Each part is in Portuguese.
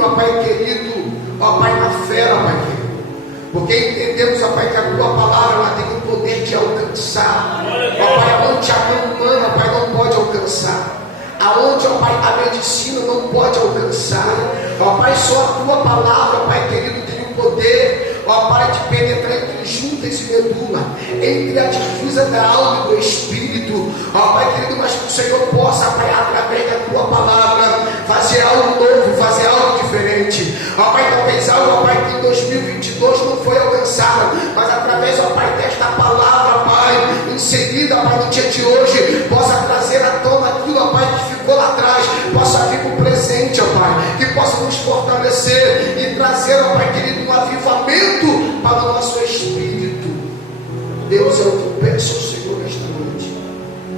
firme, ó Pai querido, ó Pai, na fé, ó Pai querido. Porque entendemos, ó Pai, que a tua palavra ela tem o poder de alcançar. Ó Pai, onde a mão humana, ó Pai, não pode alcançar. Aonde, ó Pai, a medicina não pode alcançar. Ó Pai, só a tua palavra, ó Pai querido, tem o poder, ó Pai, de penetrar entre juntas e medula, entre a difusa da alma e do espírito. Ó Pai querido, mas que o Senhor possa, Pai, através da tua palavra, fazer algo novo, fazer algo diferente. Ó Pai, talvez algo, ó Pai, que em 2022 não foi alcançado, mas através, ó Pai, desta palavra, Pai, inserida, Pai, no dia de hoje, possa trazer à tona aquilo, ó Pai, que ficou lá atrás, possa vir para o presente, ó Pai, que possa nos fortalecer e trazer, ó Pai querido, um avivamento para o nosso espírito. Deus, é o que eu peço ao Senhor nesta noite,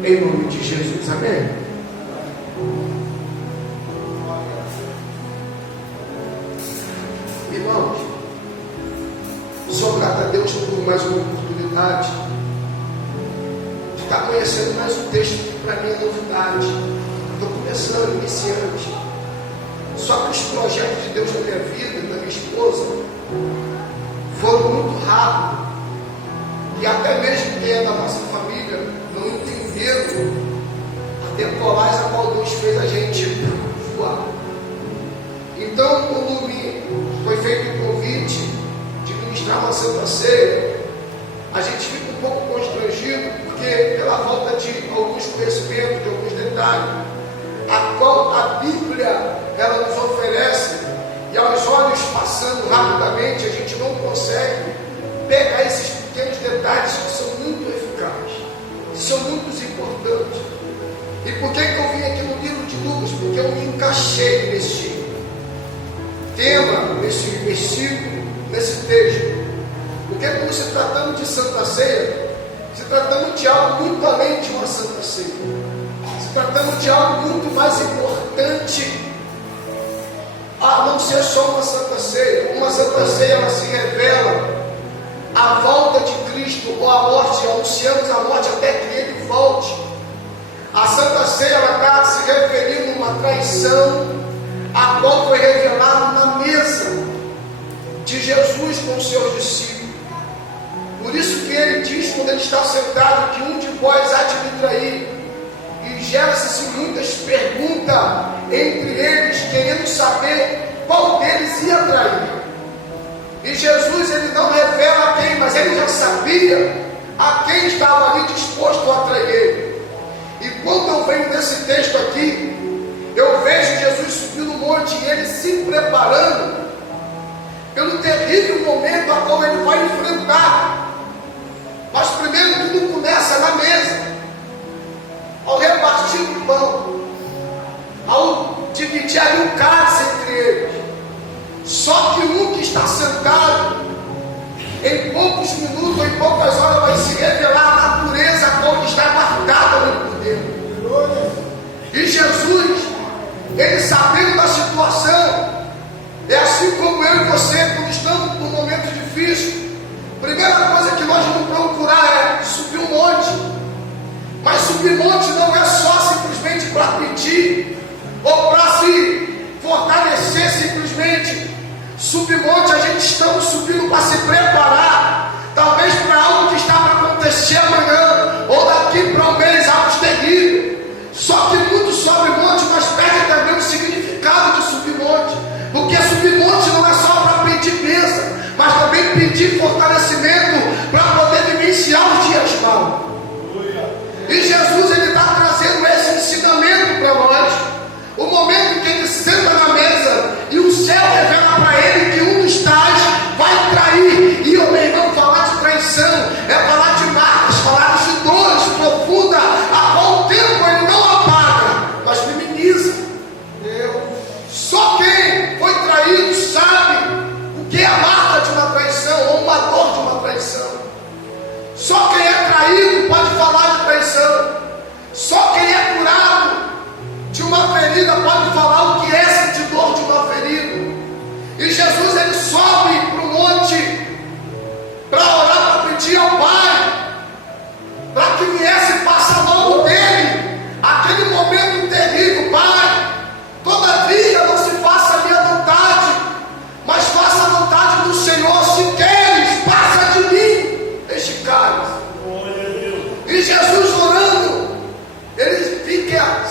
em nome de Jesus, amém? Irmãos, sou grato a Deus por mais uma oportunidade de estar conhecendo mais um texto que para mim é novidade. Estou começando, iniciante. Só que os projetos de Deus na minha vida, da minha esposa, foram muito rápidos. E até mesmo quem é da nossa família não entenderam a temporais a qual Deus fez a gente voar. Então, quando me foi feito o convite de ministrar uma Santa Ceia, a gente fica um pouco constrangido, porque pela falta de alguns conhecimentos, de alguns detalhes, a qual a Bíblia ela nos oferece, e aos olhos passando rapidamente, a gente não consegue pegar esses pequenos detalhes que são muito eficazes, que são muito importantes. E por que eu vim aqui no livro de Lucas? Porque eu me encaixei nesse tema, nesse versículo, nesse texto. Porque quando se tratando de Santa Ceia, se tratando de algo muito além de uma Santa Ceia, se tratando de algo muito mais importante, a não ser só uma Santa Ceia. Uma Santa Ceia, ela se revela a volta de Cristo, ou a morte, anunciamos a morte até que Ele volte. A Santa Ceia, ela está se referindo a uma traição, a qual foi revelado na mesa de Jesus com os seus discípulos. Por isso que Ele diz, quando Ele está sentado, que um de vós há de me trair. E gera-se muitas perguntas entre eles, querendo saber qual deles ia trair. E Jesus, Ele não revela a quem, mas Ele já sabia a quem estava ali disposto a trair Ele. E quando eu venho nesse texto aqui, eu vejo Jesus subir no monte e Ele se preparando pelo terrível momento a qual Ele vai enfrentar. Mas primeiro tudo começa na mesa, ao repartir o pão, ao dividir ali o cálice entre eles. Só que um que está sentado, em poucos minutos ou em poucas horas, vai se revelar a natureza a qual está marcada ali por dentro. E Jesus, Ele sabendo da situação, é assim como eu e você, quando estamos num momento difícil, primeira coisa que nós vamos procurar é subir um monte. Mas subir monte não é só simplesmente para pedir, ou para se fortalecer simplesmente. Subir monte, a gente estamos subindo para se preparar, talvez para algo que está para acontecer amanhã, ou daqui para um mês, algo terrível. Só que muito sobe monte, mas perde também o significado de subir monte. Porque subir monte não é só para pedir bênção, mas também pedir fortalecimento para poder vivenciar os dias maus. E Jesus, Ele está trazendo esse ensinamento para nós. O momento que Ele senta na mesa e o céu revela para Ele que um dos tais vai trair. E eu, meu irmão, falar de traição é falar de marcas, falar de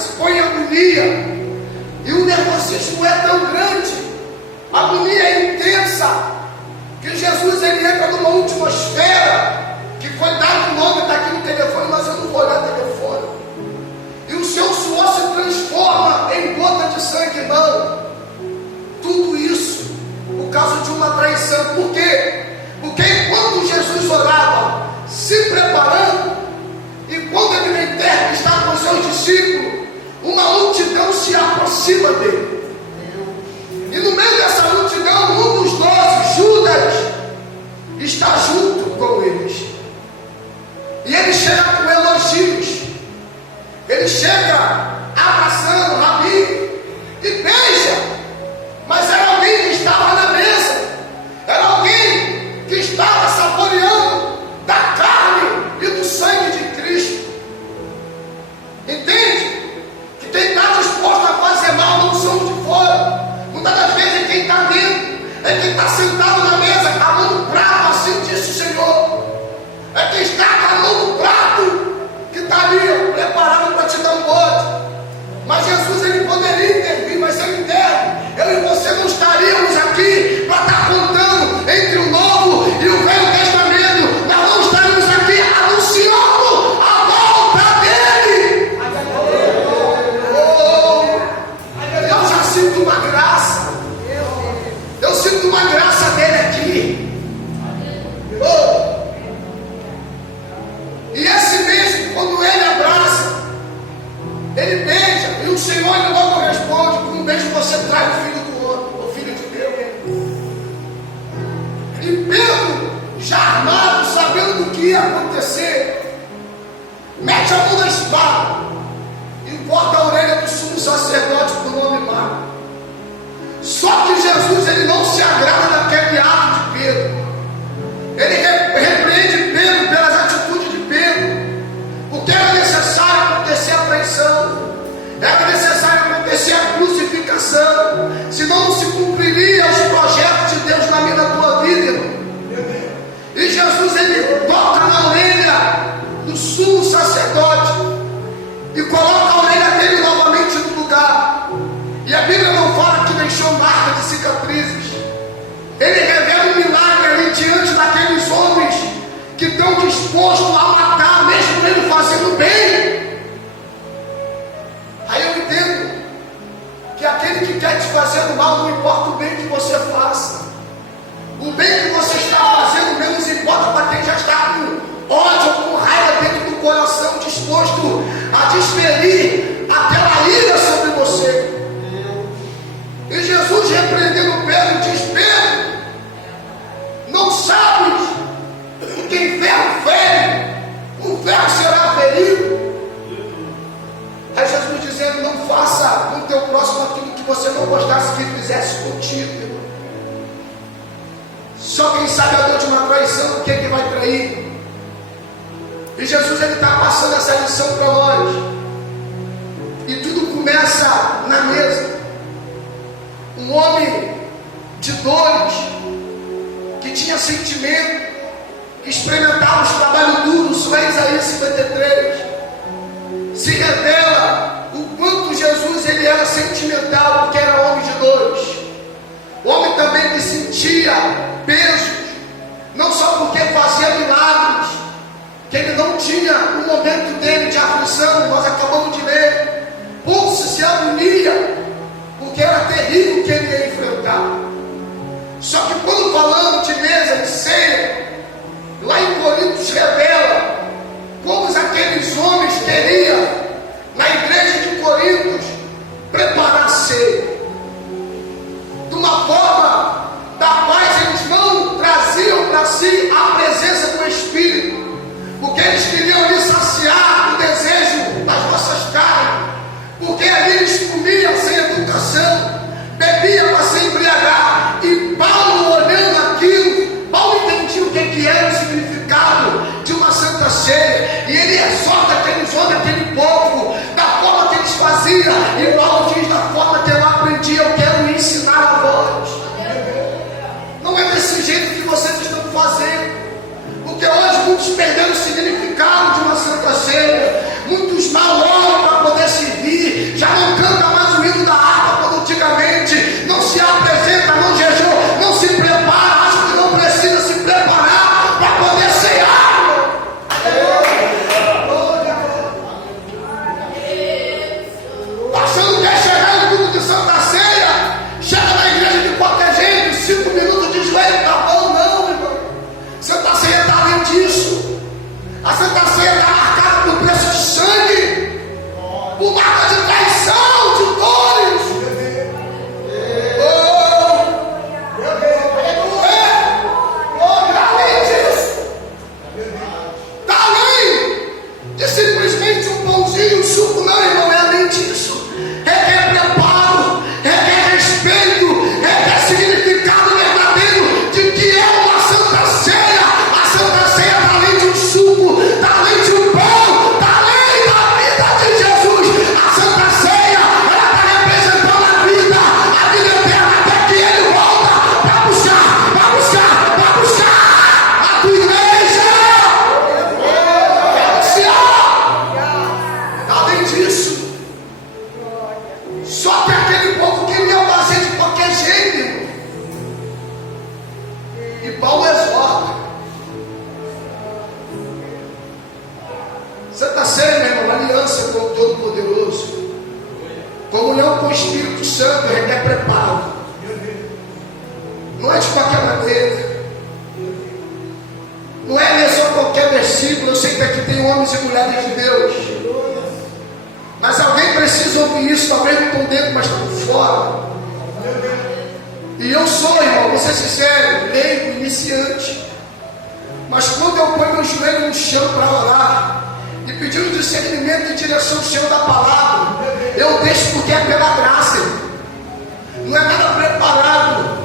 se põe em agonia. E o nervosismo é tão grande, a agonia é intensa, que Jesus ele entra numa última esfera, que foi dado o nome, está aqui no telefone, mas eu não vou olhar o telefone. E o seu suor se transforma em gota de sangue, irmão. Tudo isso por causa de uma traição. Por quê? Porque enquanto Jesus orava, se preparando, e quando ele vem terra está com os seus discípulos, uma multidão se aproxima dele. E no meio dessa multidão, um dos 12, Judas, está junto com eles. E ele chega com elogios. Ele chega abraçando Rabi e beija. Mas era alguém que estava na mesa. Era alguém que estava saboreando da carne e do sangue de Cristo. Entende? Que quem está disposto a fazer mal não são de fora. Muitas das vezes é quem está dentro. É quem está sentado na mesa, a mão no prato, assim disse o Senhor. É quem está com a mão no prato, que está ali preparado para te dar um bote. Mas Jesus ele poderia intervir, mas se ele der, eu e você não estaríamos aqui para estar contando entre o Novo e o Velho Testamento. Nós não estaríamos aqui anunciando a volta dele. Eu já sinto uma graça. Eu sinto uma graça dele aqui. E esse mesmo, quando ele abraça, ele beija, e o Senhor ele logo responde: com um beijo você traz o filho do outro, o filho de Deus. E Pedro, já armado, sabendo do que ia acontecer, mete a mão na espada e corta a orelha do sumo sacerdote por nome Marco. Só que Jesus ele não se agrada daquele ato de Pedro. Ele repreende Pedro pelas atitudes de Pedro, porque era necessário acontecer a traição, era necessário acontecer a crucificação, senão não se cumpriria os projetos de Deus na minha tua vida, irmão. E Jesus ele toca na orelha do sumo sacerdote e coloca a orelha dele novamente no lugar. E a Bíblia não fala que deixou marca de cicatrizes. Ele revela um milagre ali diante daqueles homens que estão dispostos a matar, mesmo ele fazendo bem. Aí eu entendo que aquele que quer te fazer o mal, não importa o bem que você faça. O bem que você está fazendo menos importa para quem já está com ódio ou com raiva dentro do coração, disposto a desferir aquela ira sobre você. E Jesus repreendendo Pedro diz: Pedro, não sabes que quem ferro fere, o ferro será ferido. Aí Jesus dizendo: não faça com teu próximo aquilo que você não gostasse que ele fizesse contigo. Só quem sabe a dor de uma traição, o que é que vai trair? E Jesus ele está passando essa lição para nós. E tudo começa na mesa. Um homem de dores, que tinha sentimento, que experimentava os trabalhos duros, lá em Isaías 53, se revela o quanto Jesus ele era sentimental, porque era homem de dores. Homem também que sentia pesos, não só porque fazia milagres, que ele não tinha o momento dele de aflição, nós acabamos de ler, pouco se agonia, porque era terrível o que ele ia enfrentar. Só que quando falamos de mesa de ceia, lá em Coríntios revela como aqueles homens queriam, na igreja de Coríntios, preparar a ceia de uma forma da qual eles não traziam para si a presença do Espírito, porque eles queriam lhe saciar o desejo das vossas carnes, porque ali eles comiam sem educação, bebiam para se embriagar. E Paulo, olhando aquilo, Paulo entendia o que era o significado de uma santa ceia, e ele exorta aqueles homens, aquele povo, da forma que eles faziam. E Paulo diz: da forma que eu aprendi, eu quero me ensinar a vós. Não é desse jeito que vocês estão fazendo, porque hoje muitos perderam o significado de uma santa ceia, muitos mal oram para poder servir, Só que aquele povo queria fazer de qualquer jeito, irmão. E Paulo exorta. Santa Ceia, meu irmão, aliança com o Todo-Poderoso, comunhão com o Espírito Santo, requer preparo. Não é de qualquer maneira. Não é ler só qualquer versículo. Eu sei que aqui tem homens e mulheres de Deus, mas alguém precisa ouvir isso. Talvez não estão dentro, mas estão fora. E eu sou, irmão, vou ser sincero, leigo, iniciante. Mas quando eu ponho meu joelho no chão para orar e pedir um discernimento e direção ao Senhor da palavra, eu deixo porque é pela graça, não é nada preparado.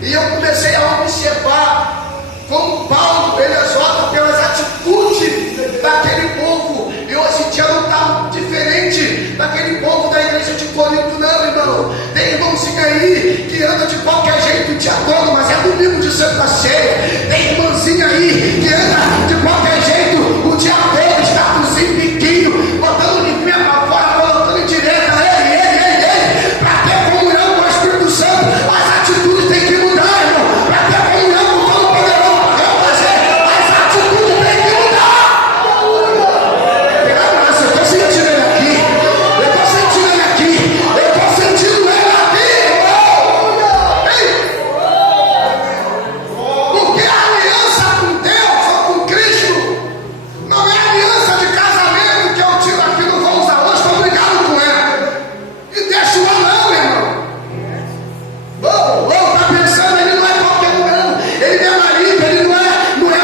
E eu comecei a observar como Paulo, ele exorta pelas atitudes daquele povo. E hoje em dia não está diferente daquele povo da igreja de Corinto, não, irmão. Tem irmãozinho aí que anda de qualquer jeito o dia todo, mas é domingo de Santa Ceia. Tem irmãzinho aí que anda de qualquer jeito o dia todo, estatuzinho pequeno, botando limpinha para fora, colocando em direta. Ei, para ter comunhão com o Espírito Santo, as atitudes têm que mudar, irmão. Para ter comunhão com o Todo-Poderoso, para eu fazer, as atitudes têm que mudar. Pela graça, eu estou sentindo ele aqui, eu estou sentindo ele aqui, eu estou sentindo ele aqui, irmão. Ei! Porque a aliança com Deus ou com Cristo não é aliança de casamento que eu tiro aqui, não vou usar hoje, estou brigado com ela e deixo ela não, irmão. Tá pensando, ele não é qualquer um não, ele é marido, ele não é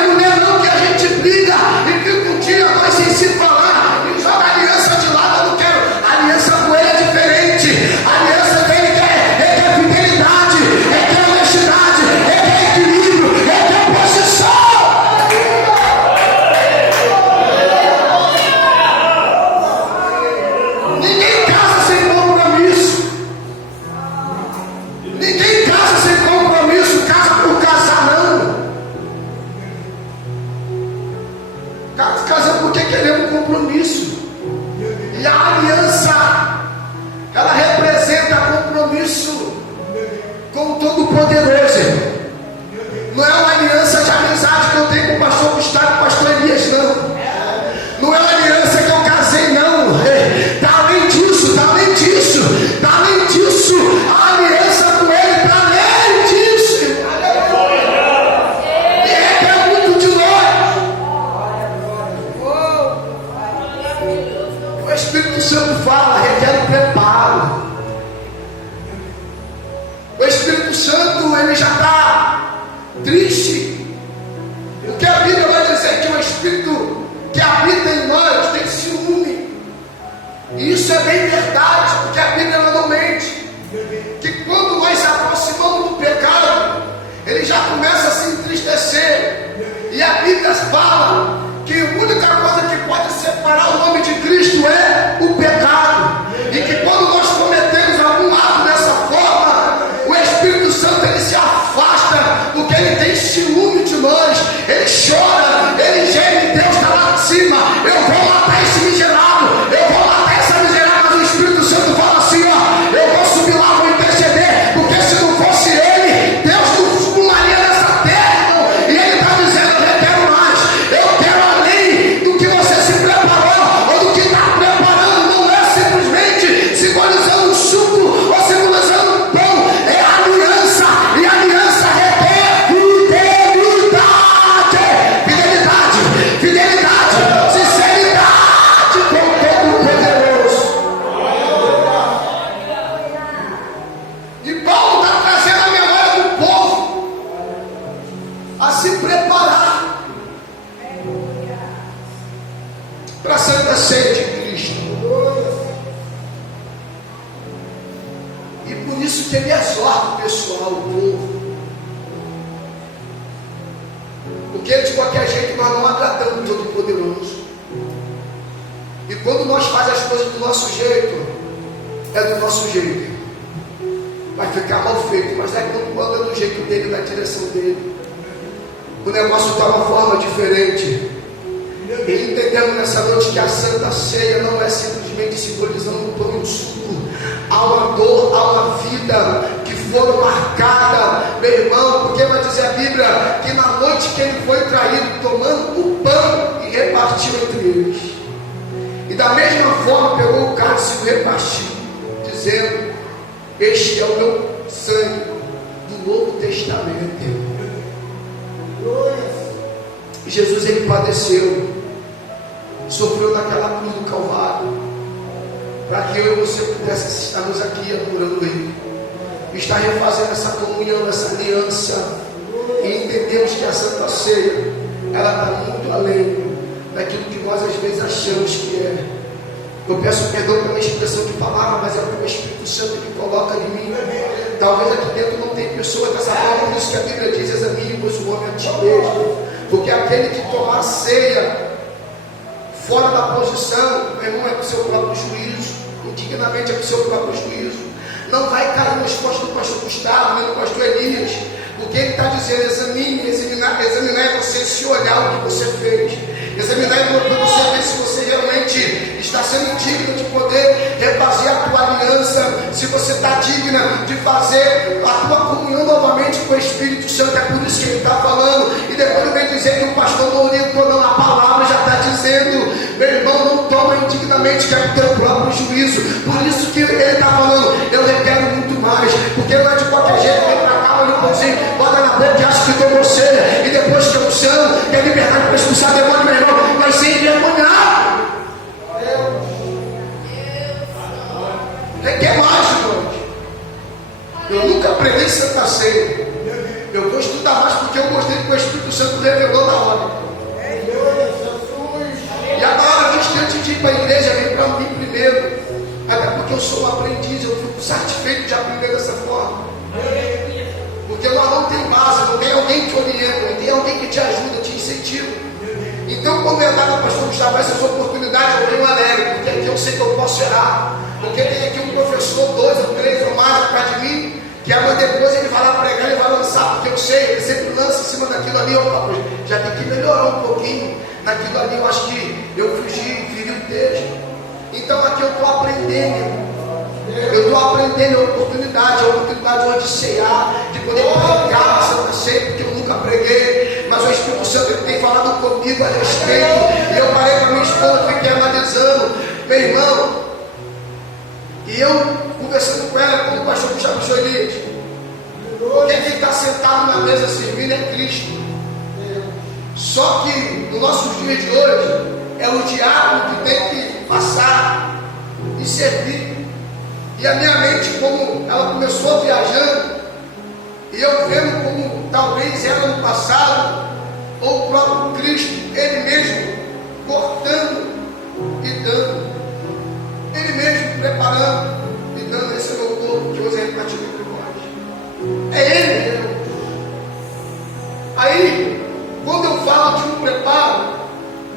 mulher não, que a gente briga e fica um dia, dois sem se falar e joga a aliança de lado. Eu não quero, a aliança com ele é diferente. A aliança dele quer fidelidade, quer honestidade, quer equilíbrio, quer posição. Ninguém casa sem compromisso. Ninguém casa sem compromisso. Casa por casar não. Casa porque queremos compromisso. E a aliança, ela representa compromisso com o Todo-Poderoso. Não é uma aliança de amizade que eu tenho com o pastor Gustavo e o pastor Elias, não. Não é uma aliança que eu casei, não. Está além disso, está além disso, está além disso. A aliança com ele está além disso. E requer muito de nós. O Espírito Santo fala, requer um preparo. O Espírito Santo, ele já está triste. Porque a Bíblia vai dizer que o Espírito que habita em nós tem ciúme. E isso é bem verdade, porque a Bíblia não mente. Que quando nós se aproximamos do pecado, ele já começa a se entristecer. E a Bíblia fala que a única coisa que pode separar o homem de Cristo é o pecado. E que quando nós cometemos algum ato dessa forma, o Espírito Santo ele se afasta, porque ele tem ciúme de nós. Ele chora, ele geme, Deus está lá de cima. Eu vou matar esse miserável, eu vou matar essa miserável. Mas o Espírito Santo fala assim, ó, eu vou subir lá, vou interceder, porque se não fosse ele, Deus não pularia nessa terra, irmão. E ele está dizendo, eu quero mais, eu quero além do que você se preparou, ou do que está preparando. Não é simplesmente simbolizando um suco, ou simbolizando um pão, é a aliança, e a aliança requer fidelidade, sinceridade com o Todo-Poderoso. E Paulo está trazendo a memória do povo a se preparar para a Santa Ceia de Cristo. E por isso que ele exorta o pessoal, o povo. Porque de qualquer jeito nós não agradamos o Todo-Poderoso. E quando nós fazemos as coisas do nosso jeito, é do nosso jeito. Vai ficar mal feito, mas é quando anda do jeito dele, na direção dele, o negócio está uma forma diferente. E entendemos nessa noite que a Santa Ceia não é simplesmente simbolizando um pão e um suco. Há uma meu irmão, porque vai dizer a Bíblia que na noite que ele foi traído, tomando o pão e repartiu entre eles. E da mesma forma pegou o cálice e repartiu, dizendo: este é o meu sangue do Novo Testamento. E Jesus, ele padeceu, sofreu naquela cruz do Calvário, para que eu e você pudéssemos estarmos aqui adorando Ele, estar refazendo essa comunhão, essa aliança, e entendemos que a Santa Ceia, ela está muito além daquilo que nós às vezes achamos que é. Eu peço perdão pela expressão de palavra, mas é o Espírito Santo que coloca em mim. Talvez aqui dentro não tenha pessoas dessa forma, por isso que a Bíblia diz: examine pois o homem a ti mesmo, porque aquele que tomar ceia fora da posição, meu irmão, é para o seu próprio juízo, indignamente é para o seu próprio juízo. Não vai cair nas costas do pastor Gustavo, nem do pastor Elias, porque ele está dizendo: examine, examinar é você se olhar o que você fez, examinar o que você fez, se você realmente está sendo digno de poder refazer a tua aliança, se você está digna de fazer a tua comunhão novamente com o Espírito Santo. É por isso que ele está falando. E depois ele vem dizer que o pastor não orientou, não, a palavra já está dizendo: meu irmão, não toma indignamente, que é o teu próprio juízo. Por isso que ele está falando: eu requero muito mais, porque não é de qualquer jeito, vem para cá, olha o pãozinho, bota na boca e acha que tomou ceia, e depois que eu chamo, que é liberdade para expulsar demônio, meu irmão, vai ser envergonhado. Requer mais, irmãos. Eu nunca preguei Santa Ceia. Eu vou estudar mais, porque eu mostrei que o Espírito Santo revelou na hora. E agora a gente antes de ir para a igreja, vem para mim primeiro. Até porque eu sou um aprendiz, eu fico satisfeito de aprender dessa forma. Porque nós não tem base, não tem alguém que orienta, não tem alguém que te ajuda, te incentiva. Então, quando eu dado ao pastor Gustavo essas oportunidades, eu venho alegre, porque aqui eu sei que eu posso errar. Porque tem aqui um professor, 2 ou 3 ou mais atrás de mim, que amanhã depois ele vai lá pregar, ele vai lançar, porque eu sei, ele sempre lança em cima daquilo ali. Eu já tem que melhorar um pouquinho naquilo ali. Eu acho que eu fugi, feri o texto. Então aqui eu estou aprendendo. Eu estou aprendendo a oportunidade hoje de cear, de poder pregar a Santa Ceia, porque eu nunca preguei, mas o Espírito Santo ele tem falado comigo a respeito. E eu parei com a minha esposa, fiquei analisando, meu irmão. E eu, conversando com ela, como o pastor Gustavo Elias, porque quem está sentado na mesa servindo é Cristo. Só que nos nossos dias de hoje, é o diabo que tem que passar e servir. E a minha mente, como ela começou viajando, e eu vendo como talvez era no passado, ou o próprio Cristo, ele mesmo, cortando e dando. Ele mesmo preparando e dando esse meu corpo que hoje é repartido entre nós. É Ele mesmo. Aí, quando eu falo de um preparo,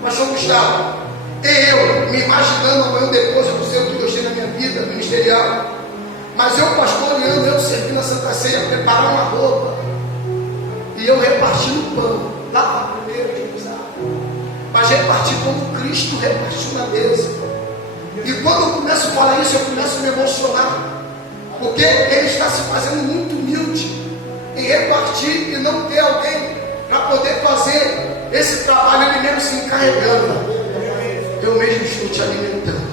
pastor Gustavo, eu me imaginando amanhã depois, eu não sei o que eu gostei na minha vida ministerial, mas eu pastoreando, eu servindo a Santa Ceia, preparando a roupa, e eu repartindo o pão, lá para a primeira, mas reparti como Cristo repartiu na mesa. E quando eu começo a falar isso, eu começo a me emocionar, porque ele está se fazendo muito humilde em repartir e não ter alguém para poder fazer esse trabalho, ele mesmo se encarregando. Eu mesmo estou te alimentando.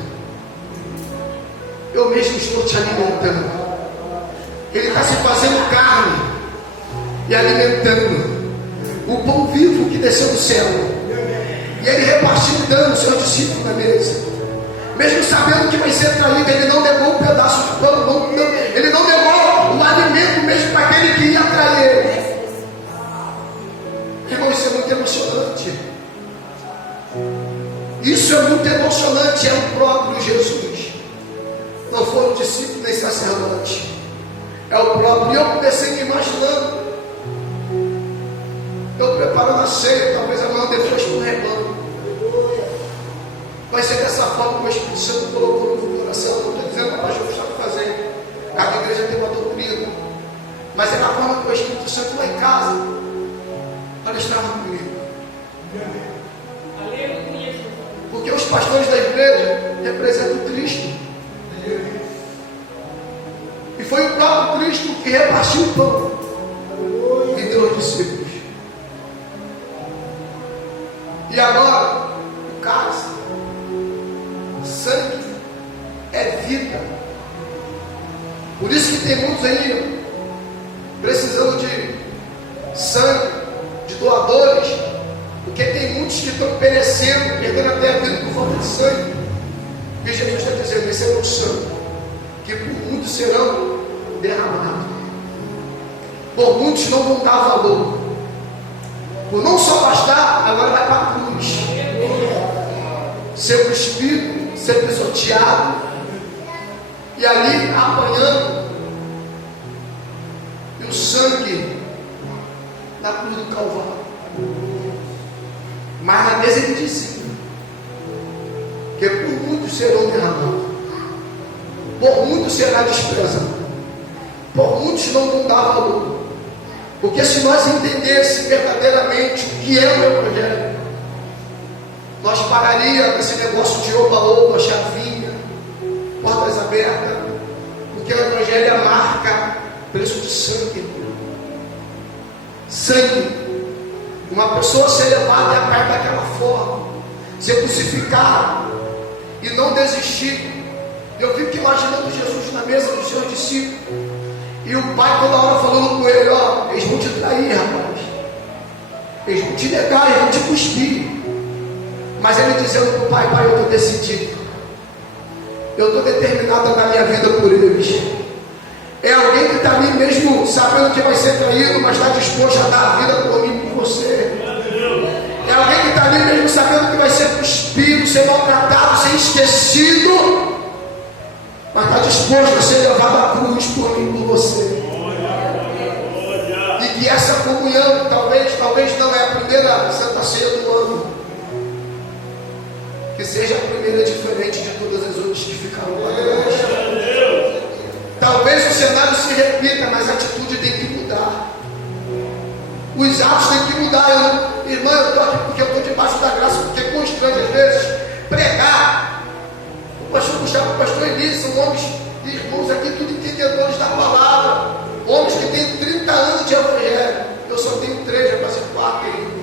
Eu mesmo estou te alimentando. Ele está se fazendo carne e alimentando o pão vivo que desceu do céu. E ele repartiu dando o seu discípulo na mesa. Mesmo sabendo que vai ser traído, ele não negou um pedaço de pão, ele não negou o alimento mesmo para aquele que ia trair ele. Irmão, isso é muito emocionante. Isso é muito emocionante, é o próprio Jesus. Não foi o discípulo nem sacerdote. É o próprio. E eu comecei me imaginando. Eu preparando a ceia, talvez amanhã depois para o rebanho. Vai ser dessa forma que o Espírito Santo colocou no meu coração. Não estou dizendo para a gente está fazendo. Cada igreja tem uma doutrina. Mas é na forma que o Espírito Santo lá em casa palestrava comigo. Porque os pastores da igreja representam Cristo. E foi o próprio Cristo que repartiu o pão. discípulos. E agora, o cálice, sangue é vida. Por isso que tem muitos aí precisando de sangue, de doadores, porque tem muitos que estão perecendo, perdendo até a vida por falta de sangue. E Jesus está dizendo: esse é o sangue, que por muitos serão derramados. Por muitos não vão dar valor. Por não só bastar, agora vai para a cruz, ser cuspido, ser pisoteado, e ali apanhando, e o sangue na cruz do Calvário. Mas na mesa ele disse que por muitos serão derramados, por muitos será desprezado, por muitos não vão dar valor. Porque se nós entendêssemos verdadeiramente o que é o Evangelho, nós pararíamos esse negócio de oba-oba, chavinha, portas abertas, porque o Evangelho é a marca, preço de sangue. Sangue. Uma pessoa ser levada a cair daquela forma, ser crucificado e não desistir. Eu fico imaginando Jesus na mesa dos seus discípulos, e o pai toda hora falando com ele: ó, eles vão te trair, rapaz, eles vão te negar, eles vão te cuspir. Mas ele dizendo para o pai: pai, eu estou decidido, eu estou determinado a dar minha vida por eles. É alguém que está ali mesmo sabendo que vai ser traído, mas está disposto a dar a vida por mim e por você. É alguém que está ali mesmo sabendo que vai ser cuspido, ser maltratado, ser esquecido, mas está disposto a ser levado à cruz por mim e por você. E que essa comunhão, talvez não é a primeira Santa Ceia do ano, que seja a primeira diferente de todas as outras que ficaram lá atrás. Talvez o cenário se repita, mas a atitude tem que mudar. Os atos têm que mudar. Irmã, eu estou aqui porque eu estou debaixo da graça, porque constrange às vezes pregar. O pastor Gustavo, o pastor Elise, são homens e irmãos aqui, tudo entendedores da palavra. Homens que têm 30 anos de evangelho. Eu só tenho 3, já passei 4 ainda.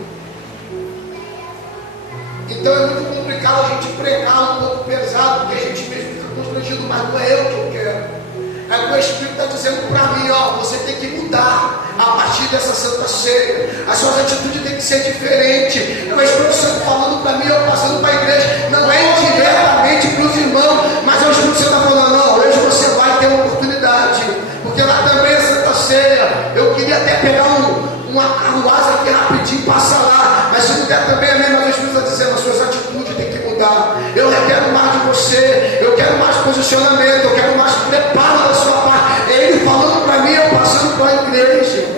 Então é muito complicado a gente pregar um pouco pesado, porque a gente mesmo fica constrangido, mas não é eu que eu quero. Aí o Espírito está dizendo para mim: ó, você tem que mudar a partir dessa Santa Ceia. As suas atitudes têm que ser diferentes. É o Espírito Santo falando para mim, eu passando para a igreja. Não é indiretamente para os irmãos, mas é o Espírito Santo falando: não, hoje você vai ter uma oportunidade, porque lá também é Santa Ceia. Eu queria até pegar uma carruagem aqui rapidinho e passar lá, mas se não der também, amém. Mas o Espírito está dizendo: as suas atitudes têm que mudar. Eu requero mais de você, eu quero mais posicionamento, eu quero mais preparo da sua parte. É Ele falando para mim, eu passando para a igreja.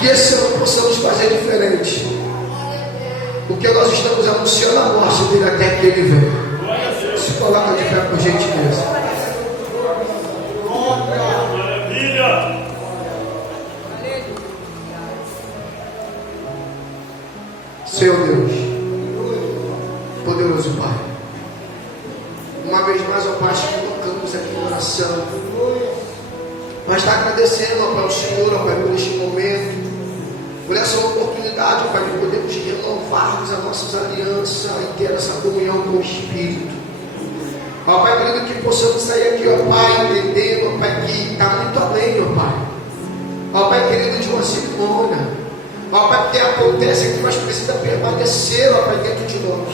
Que esse ano possamos fazer diferente, porque nós estamos anunciando a morte dele até que ele venha. Se coloca de pé, por gentileza. Senhor Deus, poderoso Pai, uma vez mais, ó Pai, colocamos aqui em oração, mas está agradecendo, ó Pai, ao Senhor, ó Pai, por este momento, por essa oportunidade, ó Pai, de podermos renovarmos as nossas alianças e ter essa comunhão com o Espírito. Ó Pai querido, que possamos sair aqui, ó Pai, entendendo, ó Pai, que está muito além, ó Pai. Ó Pai querido, de uma cerimônia. Ó Pai, que acontece aqui, mas precisa permanecer, ó Pai, dentro de nós.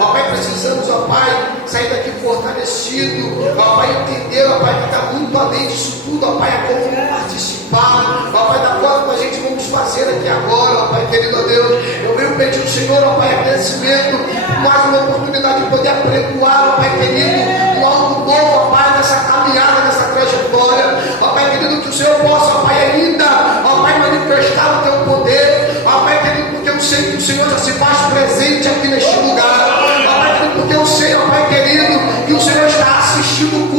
Ó Pai, precisamos, ó Pai, sair daqui fortalecido. Ó Pai, entender, ó Pai, que está muito além disso tudo, ó Pai, a como participar. Ó Pai, da forma que a gente vamos fazer aqui agora, ó Pai, querido a Deus. Eu venho pedir ao Senhor, ó Pai, agradecimento, mais uma oportunidade de poder apregoar, ó Pai, querido, um algo novo, ó Pai, nessa caminhada, nessa trajetória. Ó Pai, querido, que o Senhor possa, ó Pai, ainda, ó Pai, manifestar o Teu poder. Ó Pai, querido, porque eu sei que o Senhor já se faz presente aqui neste lugar. Ó Pai, querido, porque eu sei, ó Pai, querido, que o Senhor está assistindo